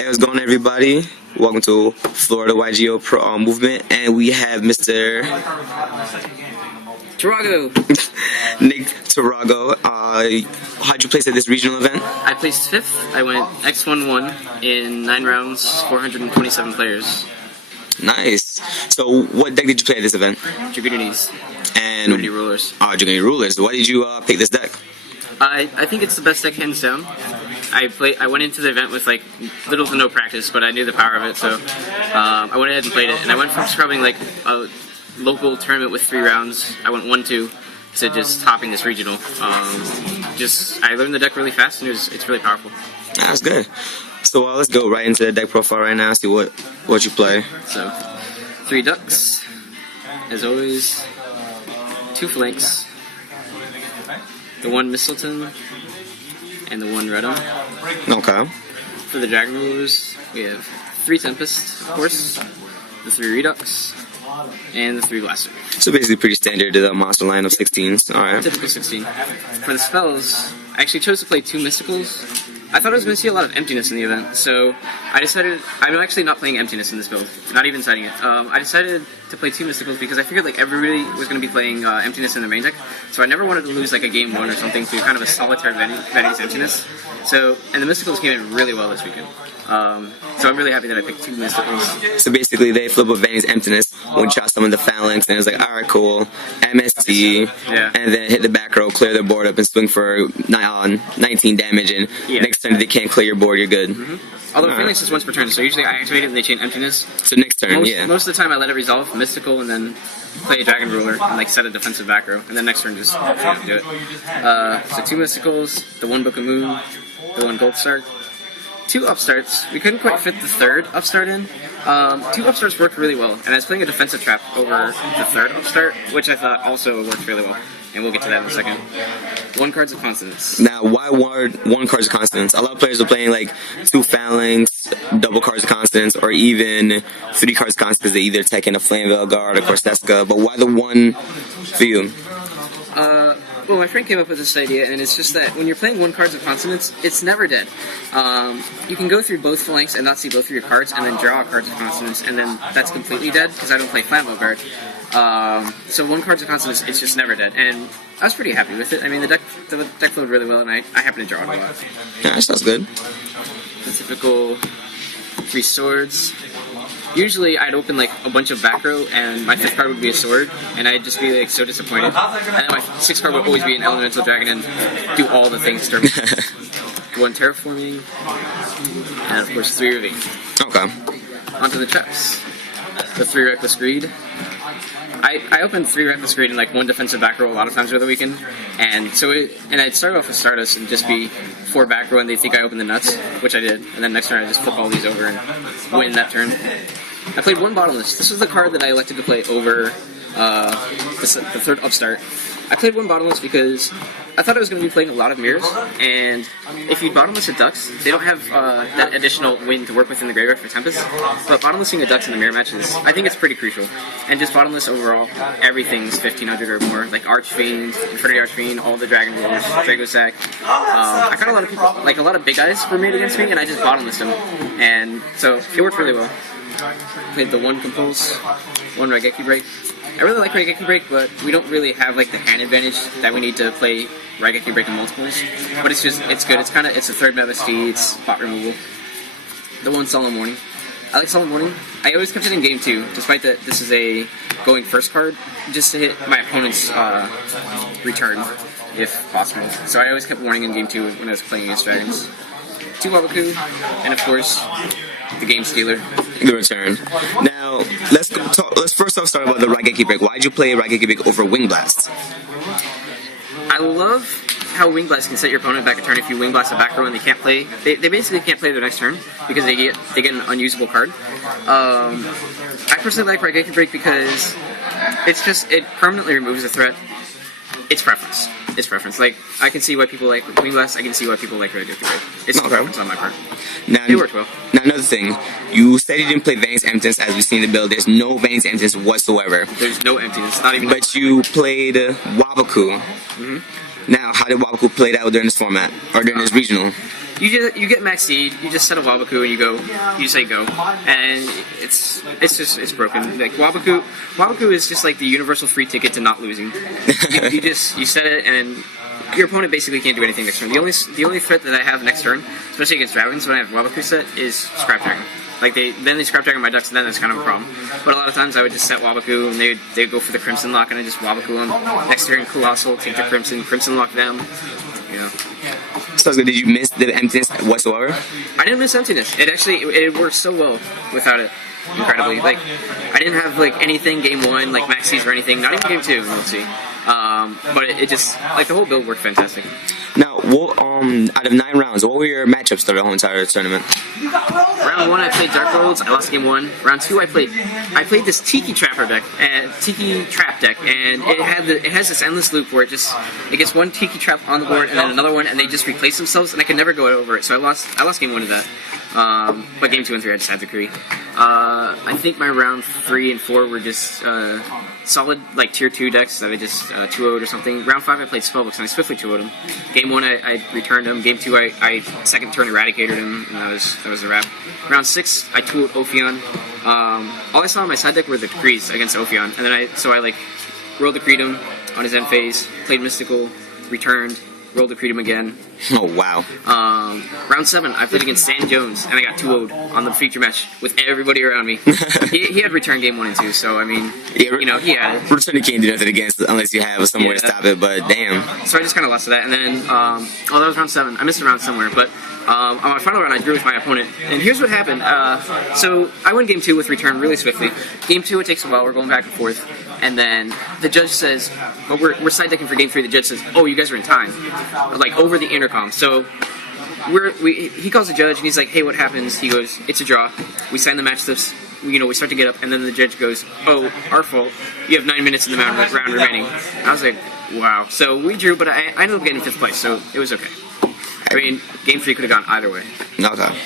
Hey, what's going on, everybody? Welcome to Florida YGO Pro Movement, and we have Mr. Tarrago. Nick Tarrago. How'd you place at this regional event? I placed 5th. I went X1-1 in 9 rounds, 427 players. Nice. So, what deck did you play at this event? Dragunity. And Dragunity Rulers. Dragunity Rulers. Why did you pick this deck? I think it's the best deck hands down. I went into the event with like little to no practice, but I knew the power of it, so I went ahead and played it. And I went from scrubbing like a local tournament with 3 rounds. I went 1-2 to just topping this regional. I learned the deck really fast, and it's really powerful. That's good. So let's go right into the deck profile right now. See what you play. So 3 ducks, as always. 2 flanks. The 1 Mistleton and the 1 Redham. Okay. For the Dragon Rulers, we have 3 Tempest, of course, the 3 Redux, and the 3 Blaster. So basically pretty standard monster line of 16s. Alright. Typical 16. For the spells, I actually chose to play 2 Mysticals. I thought I was going to see a lot of Emptiness in the event, so I decided, I'm actually not playing Emptiness in this build, not even citing it. I decided to play 2 Mysticals because I figured like everybody was going to be playing Emptiness in their main deck, so I never wanted to lose like a game 1 or something to kind of a solitaire Vanity's Emptiness. So, and the Mysticals came in really well this weekend. So I'm really happy that I picked 2 Mysticals. So basically they flip up Vanity's Emptiness, one-shot summon the Phalanx, and it was like, alright, cool, MST, yeah. And then hit the back row, clear their board up, and swing for 19 damage, and next turn if they can't clear your board, you're good. Although Phalanx is once per turn, so usually I activate it and they chain Emptiness. So next turn, Most of the time I let it resolve Mystical and then play a Dragon Ruler and like set a defensive back row, and then next turn just do it. So 2 Mysticals, the 1 Book of Moon, the 1 Gold Star, 2 Upstarts. We couldn't quite fit the 3rd Upstart in. 2 Upstarts worked really well, and I was playing a defensive trap over the 3rd Upstart, which I thought also worked really well. And we'll get to that in a second. 1 Cards of Consonance. Now, why 1 Cards of Consonance? A lot of players are playing like 2 Phalanx, double Cards of Consonance, or even 3 Cards of Consonance because they either take in a Flame Veil Guard or Corseska. But why the 1 for you? Well, my friend came up with this idea, and it's just that when you're playing 1 Cards of Consonance, it's never dead. You can go through both flanks and not see both of your cards, and then draw a Cards of Consonance, and then that's completely dead, because I don't play Flame Veil Guard. So 1 Cards of Consonance, it's just never dead, and I was pretty happy with it. I mean, the deck flowed really well, and I happened to draw it a lot. Yeah, that sounds good. The typical 3 swords. Usually I'd open like a bunch of back row and my 5th card would be a sword, and I'd just be like so disappointed. And then my 6th card would always be an elemental dragon and do all the things to 1 terraforming, and of course 3 ravine. Okay. Onto the traps. The 3 reckless greed. I opened 3 reckless greed in like 1 defensive back row a lot of times over the weekend, and I'd start off with Stardust and just be 4 back row and they think I opened the nuts, which I did, and then next turn I just flip all these over and win that turn. I played 1 Bottomless. This was the card that I elected to play over the 3rd Upstart. I played 1 Bottomless because I thought I was going to be playing a lot of mirrors, and if you Bottomless a Ducks, they don't have that additional win to work with in the graveyard for Tempest, but Bottomlessing a Ducks in the mirror matches, I think it's pretty crucial. And just Bottomless overall, everything's 1500 or more, like Archfiend, Infernity Archfiend, all the Dragon Rulers, Dragosac. I got a lot of people, like a lot of big guys were made against me, and I just Bottomlessed them, and so it worked really well. Played the 1 Compulse, 1 Raigeki Break. I really like Raigeki Break, but we don't really have like the hand advantage that we need to play Raigeki Break in multiples. But it's good. It's a 3rd MST, it's spot removal. The 1 Solemn Warning. I like Solemn Warning. I always kept it in game 2, despite that this is a going first card, just to hit my opponent's return, if possible. So I always kept Warning in game 2 when I was playing against dragons. 2 Wabaku, and of course, the Game Stealer. The return. Now, let's first off start about the Raigeki Break. Why did you play Raigeki Break over Wing Blast? I love how Wing Blast can set your opponent back a turn if you Wing Blast a back row and they can't play. They basically can't play their next turn because they get an unusable card. I personally like Raigeki Break because it permanently removes a threat. It's preference. It's preference. Like, I can see why people like Wing Blast, I can see why people like Raigeki Break. It's preference on my part. Now, they worked well. Now, another thing. You said you didn't play Vanity's Emptiness as we've seen in the build. There's no Vanity's Emptiness whatsoever. There's no Emptiness, not even... But you played Wabaku. Now, how did Wabaku play out during this format? Or during this regional? you get max seed, you just set a Wabaku and you say go, and it's broken. Like Wabaku is just like the universal free ticket to not losing. You set it, and your opponent basically can't do anything next turn. The only threat that I have next turn, especially against dragons when I have Wabaku set, is Scrap Dragon. Like they Scrap Dragon my ducks, and then that's kind of a problem. But a lot of times I would just set Wabaku, and they'd go for the Crimson Lock, and I just Wabaku them. Next turn, Colossal, take the Crimson Lock them. You know. So did you miss the emptiness whatsoever? I didn't miss emptiness. It worked so well without it. Incredibly. Like I didn't have like anything game 1, like maxis or anything. Not even game 2. Let's see. But it just like the whole build worked fantastic. Now, out of 9 rounds, what were your matchups through the whole entire tournament? Round 1, I played Dark Worlds. I lost game 1. Round 2, I played this Tiki Trapper deck, Tiki Trap deck, and it has this endless loop where it gets one Tiki Trap on the board and then another one, and they just replace themselves, and I could never go over it. So I lost game 1 of that. But game 2 and 3, I just had to agree. I think my round 3 and 4 were just solid, like tier 2 decks that I just 2-0'd or something. Round 5, I played Spellbooks, and I swiftly 2-0'd them. Game 1, I returned him. Game 2, I second turn eradicated him, and that was a wrap. Round 6, I 2-0'd Ophion. All I saw on my side deck were the Decrees against Ophion, and then I rolled the Creedum on his end phase, played Mystical, returned, rolled the Creedum again. Oh, wow. Round 7, I played against Sam Jones, and I got 2-0'd on the feature match with everybody around me. he had returned game 1 and 2, so I mean, he had it. Return you can't do nothing against unless you have somewhere to stop it, but damn. So I just kind of lost to that, and then, that was round 7. I missed a round somewhere, but on my final round, I drew with my opponent, and here's what happened. So I win game 2 with return really swiftly. Game 2, it takes a while, we're going back and forth, and then the judge says, well, we're side decking for game 3, the judge says, oh, you guys are in time, like over the intercom. So he calls the judge, and he's like, hey, what happens? He goes, it's a draw. We sign the match lists, we start to get up, and then the judge goes, oh, our fault. You have 9 minutes in the round remaining. And I was like, wow. So we drew, but I ended up getting 5th place, so it was okay. I mean, game 3 could have gone either way. Okay.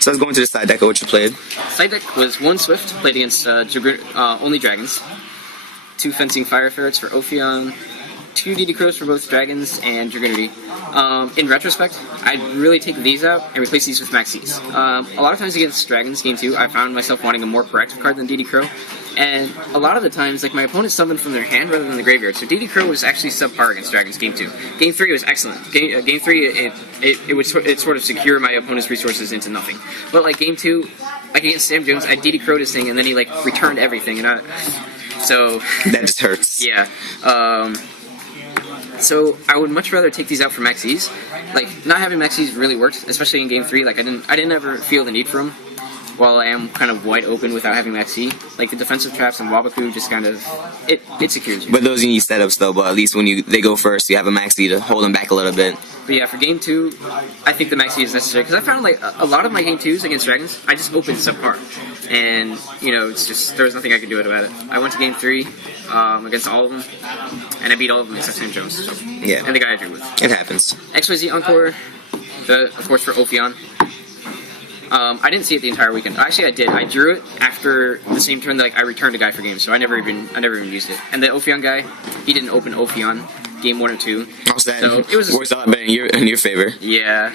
So let's go into the side deck of what you played. Side deck was 1 Swift, played against only dragons. 2 Fencing Fire Ferrets for Ophion. 2 DD Crows for both dragons and Dragunity. In retrospect, I'd really take these out and replace these with Maxis. A lot of times against dragons, game 2, I found myself wanting a more proactive card than DD Crow. And a lot of the times, like, my opponent summoned from their hand rather than the graveyard. So DD Crow was actually subpar against dragons, game 2. Game 3 was excellent. Game 3, it would sort of secure my opponent's resources into nothing. But, like, game 2, like against Sam Jones, I DD Crow'd his thing, and then he, like, returned everything. And so... That just hurts. Yeah. So I would much rather take these out for Maxis. Like, not having Maxis really worked, especially in game 3. Like, I didn't ever feel the need for them, while I am kind of wide open without having Maxi. Like, the defensive traps and Wabaku just kind of, it secures you. But those you need setups though, but at least when they go first, you have a Maxi to hold them back a little bit. But yeah, for game 2, I think the Maxi is necessary, because I found, like, a lot of my game 2s against dragons, I just opened subpar. And, it's just, there was nothing I could do about it. I went to game 3 against all of them, and I beat all of them except Sam Jones. So. Yeah. And the guy I drew with. It happens. XYZ Encore, of course, for Ophion. I didn't see it the entire weekend. Actually, I did. I drew it after the same turn that I returned a guy for game, so I never even used it. And the Ophion guy, he didn't open Ophion game 1 or 2. So it works a lot better in your favor. Yeah.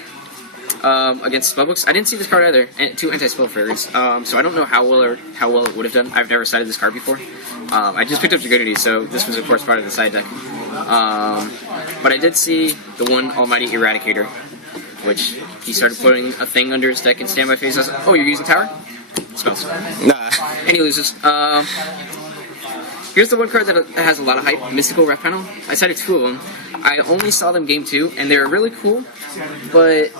Against Spellbooks, I didn't see this card either. And 2 anti-spell fairies. So I don't know how well it would have done. I've never sided this card before. I just picked up Dragunity, so this was of course part of the side deck. But I did see the one Almighty Eradicator, which he started putting a thing under his deck in standby phase. I was like, oh, you're using Tower? Spells. Nah. And he loses. Here's the one card that has a lot of hype, Mystical Ref Panel. I cited 2 of them. I only saw them game 2, and they were really cool, but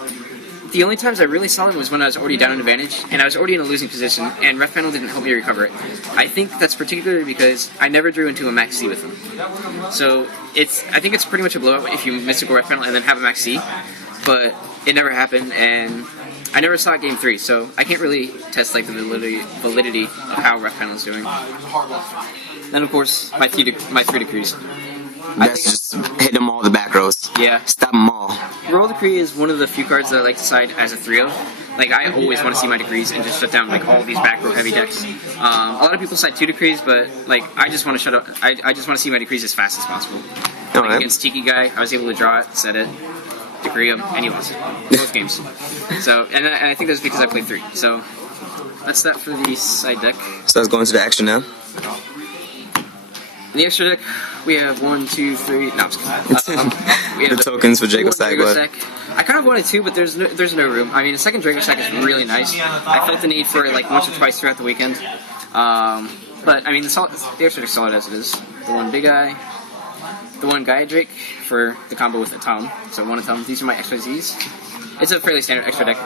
the only times I really saw them was when I was already down an advantage, and I was already in a losing position, and Ref Panel didn't help me recover it. I think that's particularly because I never drew into a Max C with them. So I think it's pretty much a blowout if you Mystical Ref Panel and then have a Max C, but it never happened, and I never saw it game 3, so I can't really test like the validity of how Ref Panel is doing. Then of course my 3 Decrees. That's just hit them all the back rows. Yeah. Stop them all. Roll Decree is one of the few cards that I like to side as a 3-0. Like, I always want to see my Decrees and just shut down like all these back row heavy decks. A lot of people side 2 Decrees, but like I just want to shut up. I just want to see my Decrees as fast as possible. Like, against Tiki Guy, I was able to draw it, set it. to Korea, and he lost both games. So, and I think that's because I played 3. So that's that for the side deck. So let's go into the extra now. In the extra deck, we have 1, 2, 3. No, I'm just kidding. We have The tokens for Drago Sack. I kind of wanted 2, but there's no room. I mean, a second Drago Sack is really nice. I felt the need for it like once or twice throughout the weekend. But I mean, the extra deck is solid as it is. The one big eye, the one Gaia Drake for the combo with a Tom. So 1 Tom. These are my XYZs. It's a fairly standard extra deck.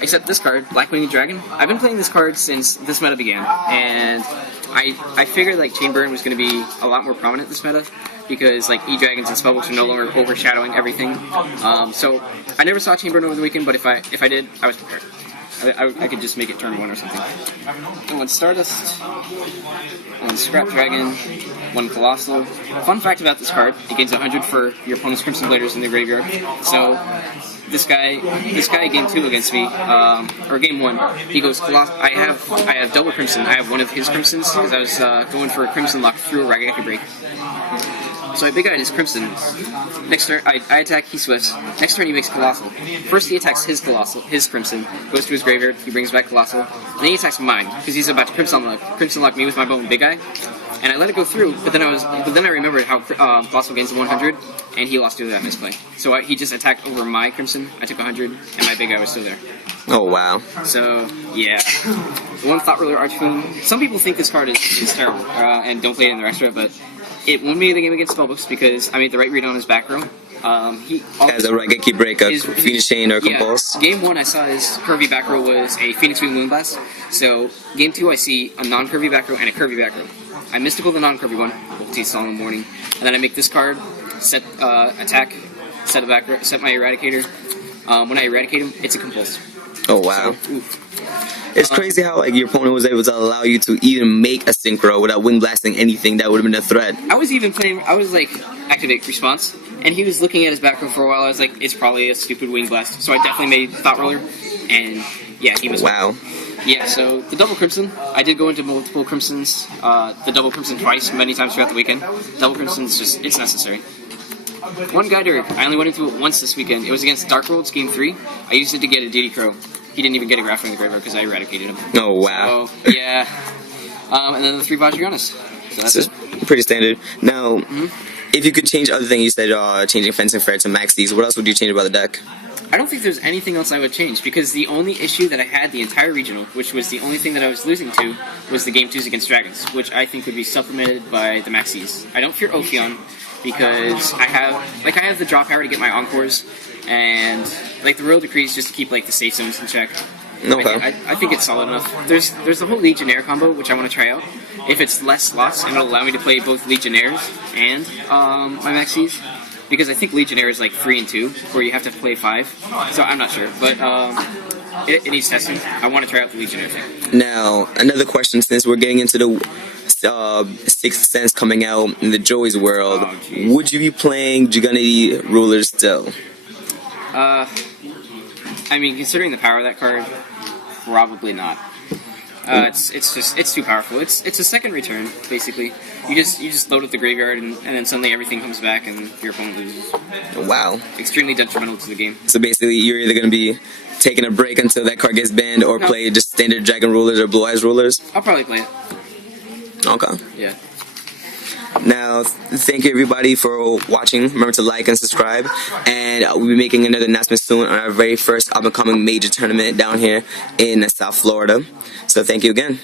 Except this card, Black Winged Dragon. I've been playing this card since this meta began, and I figured like Chain Burn was going to be a lot more prominent this meta, because like E-Dragons and Spellbooks are no longer overshadowing everything. So I never saw Chain Burn over the weekend, but if I did, I was prepared. I could just make it turn 1 or something. 1 Stardust, 1 Scrap Dragon, 1 Colossal. Fun fact about this card, it gains 100 for your opponent's Crimson Bladers in their graveyard. So this guy game 2 against me, or game 1, he goes Colossal. I have double Crimson. I have one of his Crimsons because I was going for a Crimson Lock through a Dragunity break. So I big-eyed his Crimson. Next turn, I attack, he swifts. Next turn, he makes Colossal. First, he attacks his Crimson, goes to his graveyard, he brings back Colossal. And then he attacks mine, because he's about to Crimson Lock me with my bone Big Eye. And I let it go through, but then I remembered how Colossal gains 100, and he lost due to that misplay. So he just attacked over my Crimson, I took 100, and my Big Eye was still there. Oh, wow. So, yeah. 1 Thought Ruler Archfiend. Some people think this card is terrible, and don't play it in their extra, but it won me the game against Spellbooks because I made the right read on his back row. He has a Raigeki break, a Phoenix Chain, or Compulse. Game 1, I saw his curvy back row was a Phoenix Wing Moonblast. So, game 2, I see a non-curvy back row and a curvy back row. I mystical the non-curvy one, we'll see Solemn Morning, and then I make this card, set attack, set my Eradicator. When I eradicate him, it's a Compulse. Oh, wow. So, it's crazy how like your opponent was able to allow you to even make a synchro without wing blasting anything that would have been a threat. I was like, activate response, and he was looking at his back row for a while. I was like, it's probably a stupid wing blast. So I definitely made Thought Roller, and yeah, he was. Wow. Yeah, so the double Crimson, I did go into multiple Crimsons, the double Crimson twice, many times throughout the weekend. Double Crimson's just, it's necessary. 1 Guider, I only went into it once this weekend. It was against Dark Worlds, game 3. I used it to get a DD Crow. He didn't even get a Graph in the graveyard because I eradicated him. Oh, wow. So, yeah. And then the 3 Vajrayanas. So that's it. Pretty standard. Now, if you could change other things, you said changing Fencing Fair to Maxis, what else would you change about the deck? I don't think there's anything else I would change, because the only issue that I had the entire regional, which was the only thing that I was losing to, was the game 2s against Dragons, which I think would be supplemented by the Maxis. I don't fear Ophion, because I have the draw power to get my Encores, and like the Royal Decrees just to keep like the safe zones in check. Okay. I think it's solid enough. There's the whole Legionnaire combo, which I want to try out. If it's less slots, and it'll allow me to play both Legionnaires and my Maxis. Because I think Legionnaire is like 3 and 2, where you have to play 5. So I'm not sure, but it needs testing. I want to try out the Legionnaire thing. Now, another question, since we're getting into the Sixth Sense coming out in the Joey's world, would you be playing Dragunity Rulers still? I mean, considering the power of that card, probably not. It's too powerful. It's a second return, basically. You just load up the graveyard, and then suddenly everything comes back, and your opponent loses. Wow. Extremely detrimental to the game. So basically, you're either going to be taking a break until that card gets banned, or play just standard Dragon Rulers or Blue Eyes Rulers? I'll probably play it. Okay. Yeah. Now, thank you everybody for watching. Remember to like and subscribe. And we'll be making another announcement soon on our very first up-and-coming major tournament down here in South Florida. So thank you again.